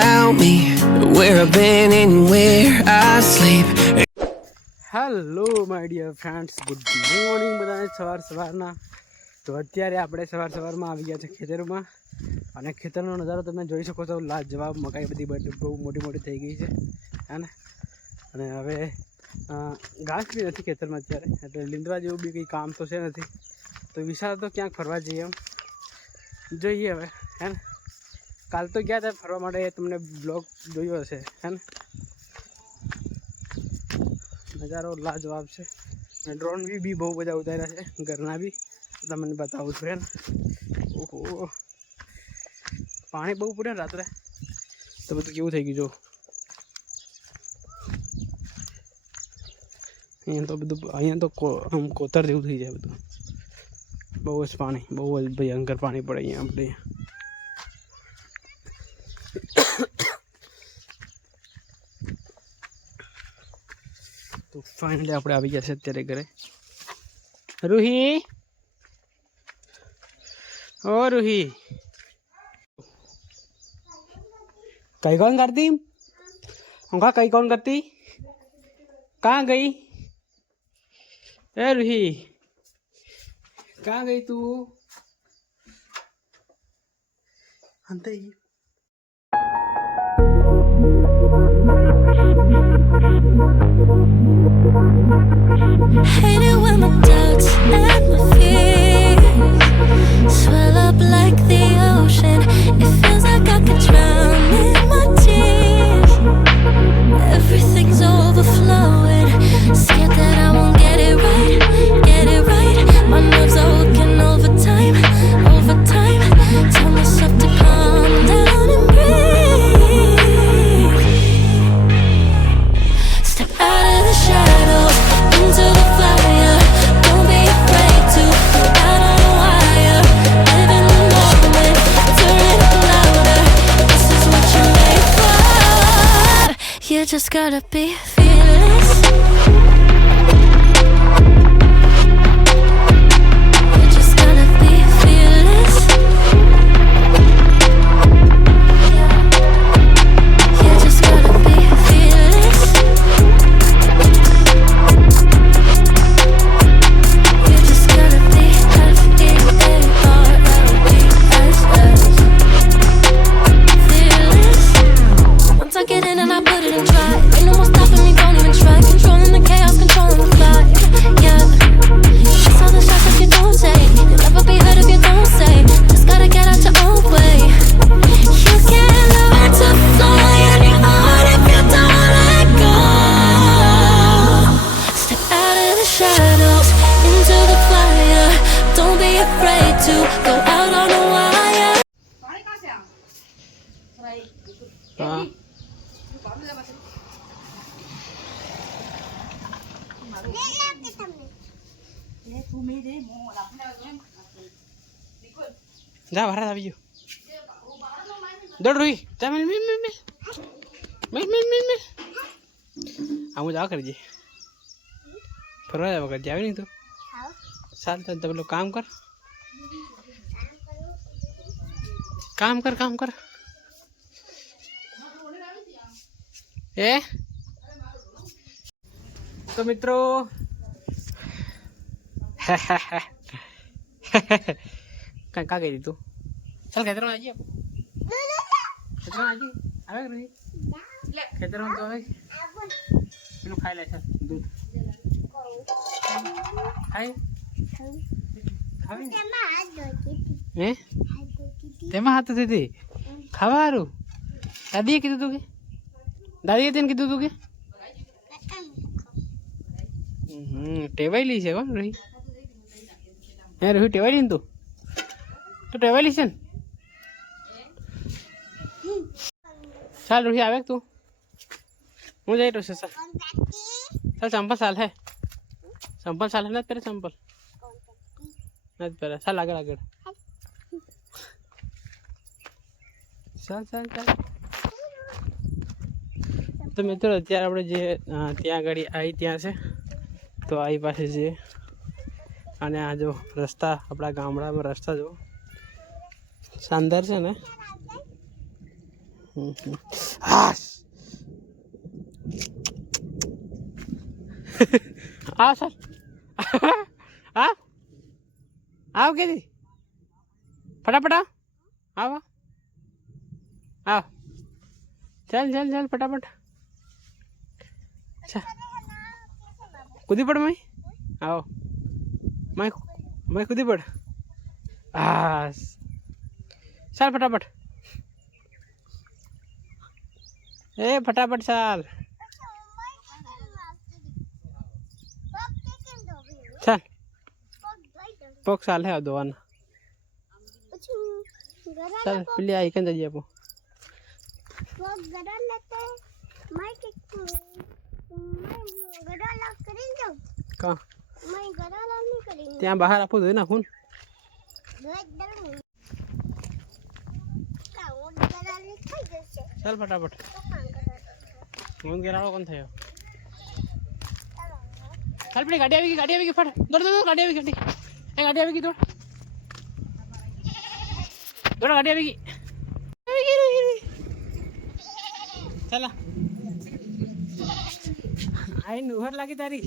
about me, where I've been and where I sleep. Hello my dear friends, good morning બધાને સવારના. તો અત્યારે આપણે સવારમાં આવી ગયા છે ખેતરમાં, અને ખેતરનો નજારો તમે જોઈ શકો છો. લાજવાબ મકાઈ બધી બહુ મોટી થઈ ગઈ છે હે ને. અને હવે ઘાસ બી નથી ખેતરમાં અત્યારે, એટલે લીંદવા જેવું બી કંઈ કામ તો છે નથી. તો વિશાળ તો ક્યાંક ફરવા જઈએ એમ જોઈએ હવે હે ને. કાલ તો ગયા હતા ફરવા માટે, તમને બ્લોગ જોયો હશે હે ને. નજારો લાજવાબ છે, અને ડ્રોન બી બહુ બધા ઉતાર્યા છે ઘરના બી, તમને બતાવું છું હે ને. ઓહો, પાણી બહુ પડે ને રાત્રે, તો બધું કેવું થઈ ગયું જો. અહીંયા તો આમ કોતર જેવું થઈ જાય બધું. બહુ જ પાણી, બહુ જ ભયંકર પાણી પડે અહીંયા આપણે. તો ફાઇનલી આપણે આવી ગયા છે અત્યારે ઘરે. રૂહી, ઓ રૂહી, कहीं कौन करती उनका कहीं कौन करती कहाँ गई? ए रूही, कहाँ गई तू? हंते ही Hate it when my doubts and my fears swell up like the ocean. It feels like I could drown in my tears. Everything's overflowing. Scared that I won't get it right, get it right. My nerves are working overtime, overtime. Tell myself to calm down and breathe. Step out of the shadows into the fire. Don't be afraid to go out on a wire. Live in the moment, turn it up louder. This is what you're made for. You just gotta be fearless. You just gotta be fearless. You just gotta be fearless. You just gotta be F-E-A-R-L-E-S-S. Fearless. Once I get in and I put it in drive, ain't no more stopping me, don't even try. Controlling the chaos, controlling the vibe. Yeah. That's all the shots that you don't take. You'll never be heard if you don't say. Just gotta get out your own way. You can't learn to fly on your own if you don't let go. Step out of the shadows into the fire. Don't be afraid to go out on a wire. हाँ जा बाहर आ गयो. दौड़ रही जा, मिल मिल मिल मिल मिल मिल मिल मिल हम जा कर जे फरवा जा कर जावे नहीं तो साथ साथ लोग काम कर काम कर काम कर ए. तो मित्रों कहाँ गई थी तू? चल खेतर में आइए, खेतर में आइए, आवे नहीं खेतर में तो आवे. पेलू खाई ले चल दूध खाई खावी हैं तेमा हाथ से थी खावा हारू. दादी कीधु तू के दादी तेन कीधु तू के टेवायली છે કોણ રહી હે રહી ટેવાયલી ને તું તો ટેવાયલી છે ને. ચાલ રોહી આવે તું, હું જઈ રહ્યો છું. ચાલ ચંપલ ચાલ હે, ચંપલ ચાલ હે, નથી પહેરે ચંપલ નથી પહેરે. ચાલ આગળ આગળ ચાલ ચાલ ચાલ. તો મિત્રો અત્યારે આપણે જે ત્યાં આગળ આવી ત્યાં છે, તો આવી પાસે છે. અને આ જો રસ્તા, આપણા ગામડામાં રસ્તા જો શાનદાર છે ને. હાશ આવ સર આવ કે ફટાફટ આવ આવ ચાલ ચાલ ચાલ ફટાફટ કૂદી પડ મય આવો મય કૂદી પડ હા ચાલ ફટાફટ એ ફટાફટ ચાલ ચાલ પગ ચાલ હે ધોવાના ચાલ પેલી આ એકન જઈએ આપો કા ત્યાં બહાર આપો જોઈ નાખું ચાલ ફટાફટ હું ગેરાળો કોણ થયો ચાલ પેલી ગાડી આવી ગઈ ફટ દોડ ગાડી આવી ગઈ ગાડી આવી ગઈ દોડ ગાડી આવી ગઈ ચાલા આઈ નુહર લાગી તારી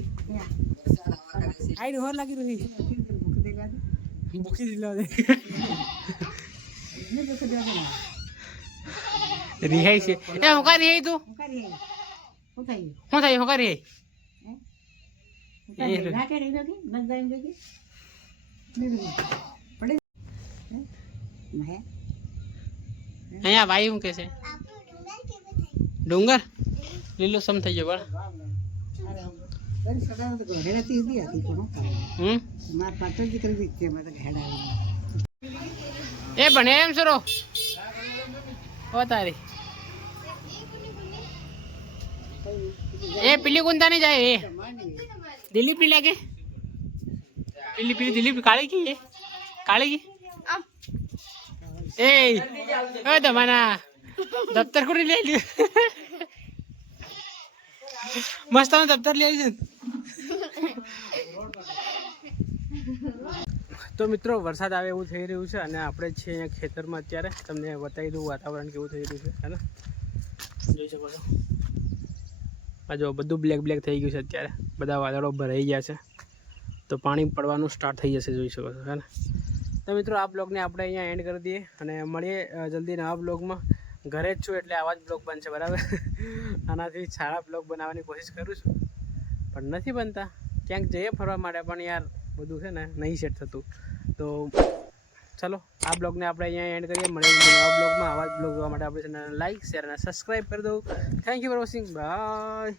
આઈ નુહર લાગી રહી ભૂખી દિલા દે રિહાઈ છે એ હોકા રિહાઈ તું હું થાય હોકા રિહાઈ અહીંયા ભાઈ શું કે છે ડુંગર લીલો સમ થઈ ગયો બળ એ ભણે એમ સરો ઓ તારી એ પેલી કોણતા નહીં જાય એ દિલીપ ની લાગે પેલી દિલીપ કાળી કી કાળી કી એ તમારા દફતર કોને લઈ લ્યું મસ્ત દફતર લઈ આવી છે તો મિત્રો વરસાદ આવે એવું થઈ રહ્યું છે અને આપણે છીએ અહીંયા ખેતરમાં અત્યારે તમને બતાવી દઉં વાતાવરણ કેવું થઈ રહ્યું છે હે ને જોઈ શકો છો આ જો બધું બ્લેક થઈ ગયું છે અત્યારે બધા વાદળો ભરાઈ ગયા છે તો પાણી પડવાનું સ્ટાર્ટ થઈ જશે જોઈ શકો છો હે ને તો મિત્રો આ બ્લોગને આપણે અહીંયા એન્ડ કરી દઈએ અને મળીએ જલ્દી નવા બ્લોગમાં ઘરે જ છું એટલે આવા જ બ્લોગ બનશે બરાબર આનાથી સારા બ્લોગ બનાવવાની કોશિશ કરું છું પણ નથી બનતા ક્યાંક જઈએ ફરવા માટે પણ યાર બધું છે ને નહીં સેટ થતું તો ચલો આ બ્લોગને આપણે અહીંયા એન્ડ કરીએ મળીએ નવા બ્લોગમાં આવા જ બ્લોગ જોવા માટે આપણે ચેનલને લાઈક શેર અને સબસ્ક્રાઈબ કરી દઉં thank you for watching bye